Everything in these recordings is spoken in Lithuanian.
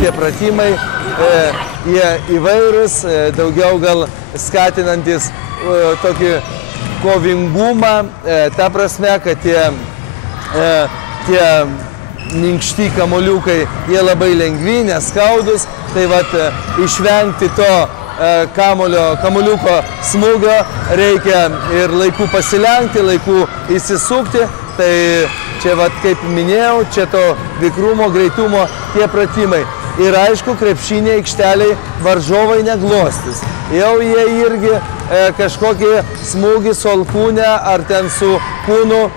Tie pratimai, jie įvairūs, daugiau gal skatinantis tokį kovingumą, ta prasme, kad tie minkšti kamuoliukai, jie labai lengvi, neskaudus, tai vat išvengti to kamuoliuko smūgio reikia ir laiku pasilenkti, laiku įsisukti, tai čia vat kaip minėjau, čia to vikrumo, greitumo tie pratimai. Ir aišku, krepšinė aikšteliai varžovai neglostys. Jau jie irgi kažkokį smūgį su alkūne ar ten su kūnu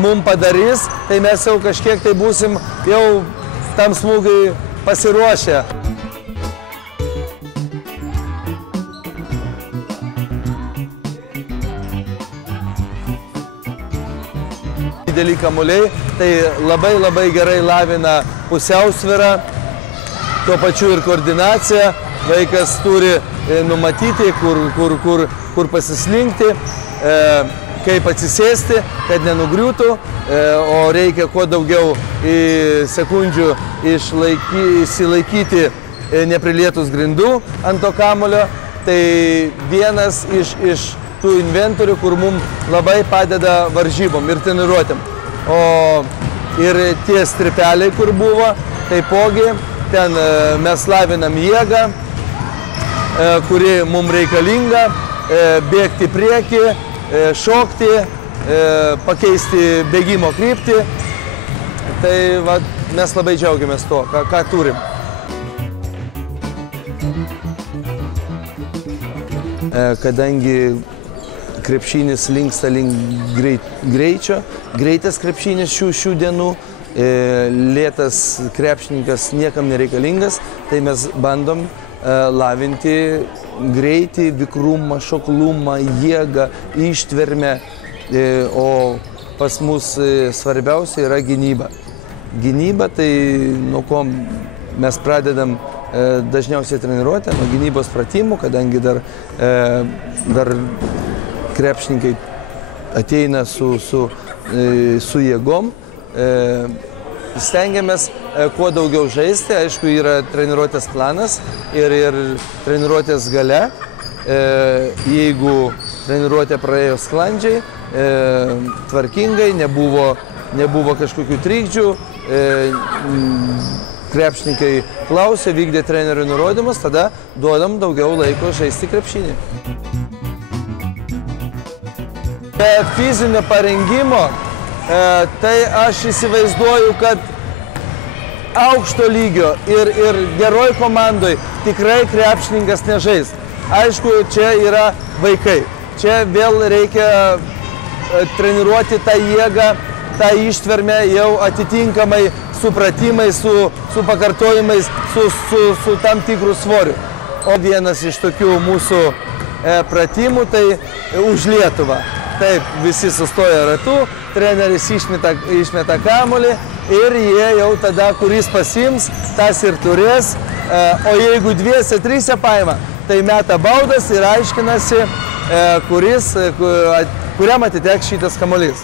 mum padarys, tai mes jau kažkiek tai būsim jau tam smūgiui pasiruošę. Dideli kamuoliai, tai labai gerai lavina pusiausvyrą, tuo pačiu ir koordinaciją. Vaikas turi numatyti, kur pasislinkti, kaip atsisėsti, kad nenugriūtų, o reikia kuo daugiau sekundžių išsilaikyti neprilietus grindų ant to kamuolio. Tai vienas iš tų inventorių, kur mums labai padeda varžybom ir treniruotėm. O ir tie stripeliai, kur buvo, taipogi ten mes lavinam jėgą, kuri mums reikalinga, bėgti į priekį, šokti, pakeisti bėgimo kryptį. Tai va, mes labai džiaugiamės to, ką turim. Kadangi krepšinis linksta link greičio, greitas krepšinis šių dienų, lėtas krepšininkas niekam nereikalingas, tai mes bandom lavinti greitį, vikrumą, šoklumą, jėgą, ištvermę, o pas mus svarbiausia yra gynyba. Gynyba tai nuo ko mes pradedam dažniausiai treniruotę, nuo gynybos pratimų, kadangi dar krepšininkai ateina su jėgom. Stengiamės kuo daugiau žaisti, aišku, yra treniruotės planas ir treniruotės gale. Jeigu treniruotė praėjo sklandžiai, tvarkingai, nebuvo kažkokių trikdžių, krepšininkai klausė, vykdė trenerių nurodymus, tada duodam daugiau laiko žaisti krepšinį. Be fizinio parengimo, tai aš įsivaizduoju, kad aukšto lygio ir geroj komandoj tikrai krepšininkas nežais. Aišku, čia yra vaikai. Čia vėl reikia treniruoti tą jėgą, tą ištvermę jau atitinkamai su pratimais, su pakartojimais, su tam tikrų svoriu. O vienas iš tokių mūsų pratimų tai už Lietuvą. Taip, visi sustoja ratu, treneris išmeta kamuolį ir jie jau tada, kuris pasiims, tas ir turės. O jeigu dviese, trise paima, tai meta baudas ir aiškinasi, kuriam atiteks šitas kamuolys.